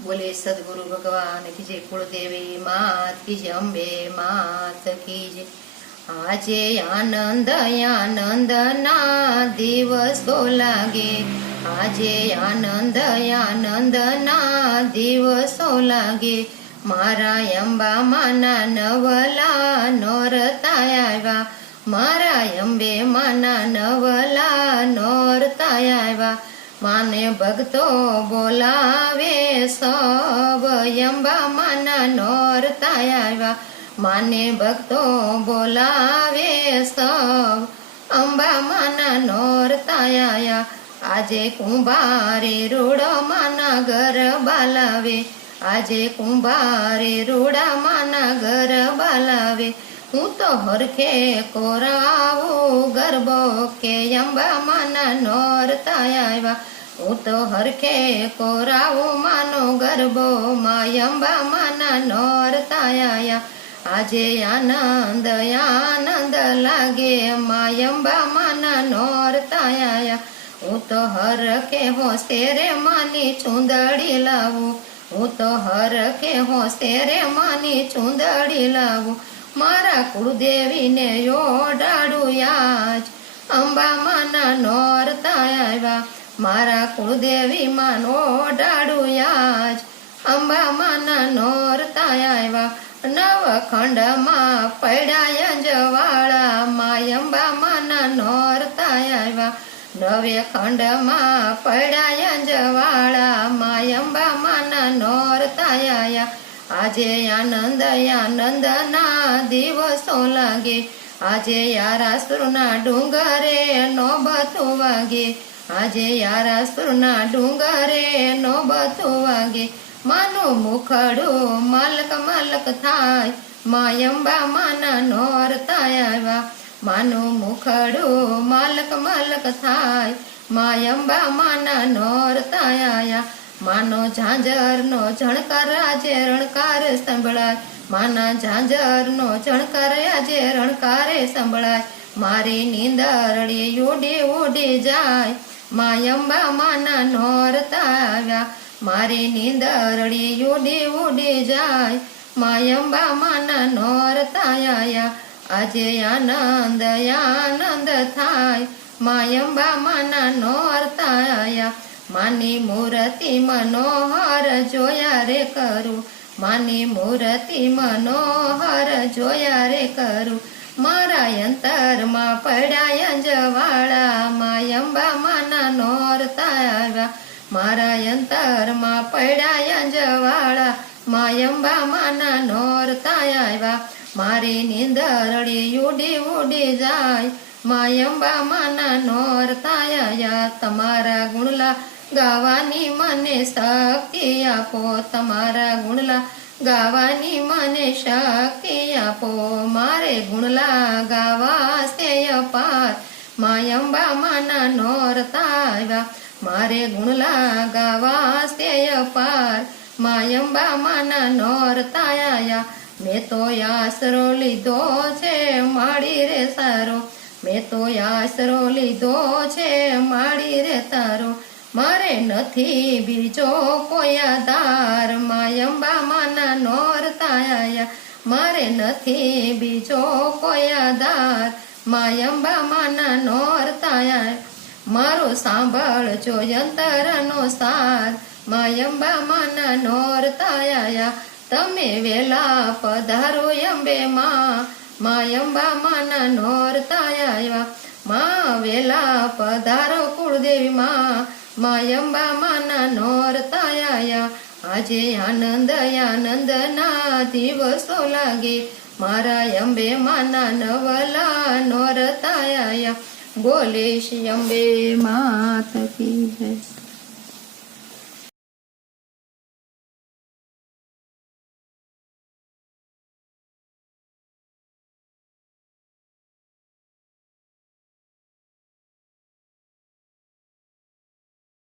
बोले सदगुरु भगवान की जय, कुलदेवी मात की जय, अम्बे मात की जय। आजे आनंद आनंद ना दिवसो लागे, आजे आनंद आनंद ना दिवसो लागे। मारा अंबा माना नवला नोरता आव्या, मारा अंबे माना नवला नोरता आव्या। माने भक्तो बोलावे सब, अंबा माना नोरता आव्या। माने भक्तो बोलावे सब, अंबा माना नोरता आया। आजे कुंभारे रूड़ो माना घर बालावे, आजे कुंभारे रूड़ा माना घर बालावे। हूँ तो हरखे कोरावू गरबो के अंबा माना नोरता आव्या। हूँ तो हरखे कोरावू मानो गरबो मां अंबा माना नोरता आया। आजे आनंद आनंद लागे मां अंबा माना नोरता आया। हूँ तो हरखे होसे रे मानी चूंदड़ी लावू, हूँ तो हरखे होसे रे मानी चूंदड़ी लावू। मारा कुलदेवी ने योडाड़ू आज, अंबा माना नोरता आव्या। मारा कुलदेवी मान ओडाड़ू आज, अंबा माना नोरता आव्या। नवखंड मां पड्या अंजवाड़ा मां अंबा माना नोरता आव्या। नवे खंड मां पड्या अंजवाड़ा मां अंबा माना नोरता आया। आजे आनंद आनंद ना दिवसो लागे, आजे यारासुर ना डूंगरे नोबतो वागे, आजे यारासुर ना डूंगरे नोबतो वागे। मानो मुखड़ो मालक मालक थाय मां अंबा माना नोरता आव्या। मानो मुखड़ो मालक मालक थाय मां अंबा माना नोरता आया। मानो झांझर नो झणकार आजे रणकार संभळाय, माना झांझर नो झणकार आजे रणकारे संभळाय। मारी नींदरड़ी उडी उडी जाय मां अंबा माना नोरता आव्या। मारी नींदरड़ी उडी उडी जाय मां अंबा माना नोरता आया। आजे आनंद आनंद थाय मां अंबा माना नोरता आया। मानी मूर्ति मनोहर जोया रे करू, मानी मूर्ति मनोहर जोया रे करू। मारा अंतर मां पड्या अंजवाड़ा मां अंबा माना नोरता आव्या। मारा अंतर मां पड्या अंजवाड़ा मां अंबा माना नोरता आव्या। मारी नींदरड़ी उडी उडी जाय मां अंबा माना नोरता आया। तमारा गुणला गावानी मने शक्ति आपो, तमारा गुणला गावानी मने शक्ति आपो। मारे गुणला गावा से अपार मां अंबा माना नोरता आव्या। मारे गुणला गावा से अपार मां अंबा माना नोरता आया। मैं तो आसरो लीधो छे माड़ी रे सारो, मैं तो आसरो लीधो छे माड़ी रे तारो। मारे नथी बीजो कोई आधार मां अंबा माना नोरता आया। मारे नथी बीजो कोई आधार मां अंबा माना नोरता आया। मारो सांभळ जो अंतरनो सार मां अंबा माना नोरता आया। तमे वेला पधारो अंबे मां अंबा माना नोरता आया। मां वेला पधारो कुलदेवी मां अंबा माना नोरता आया। आजे आनंद आनंद ना दिवसो लागे, मारा अंबे माना नवला नोरता आया। बोले श्री अंबे मात की जय।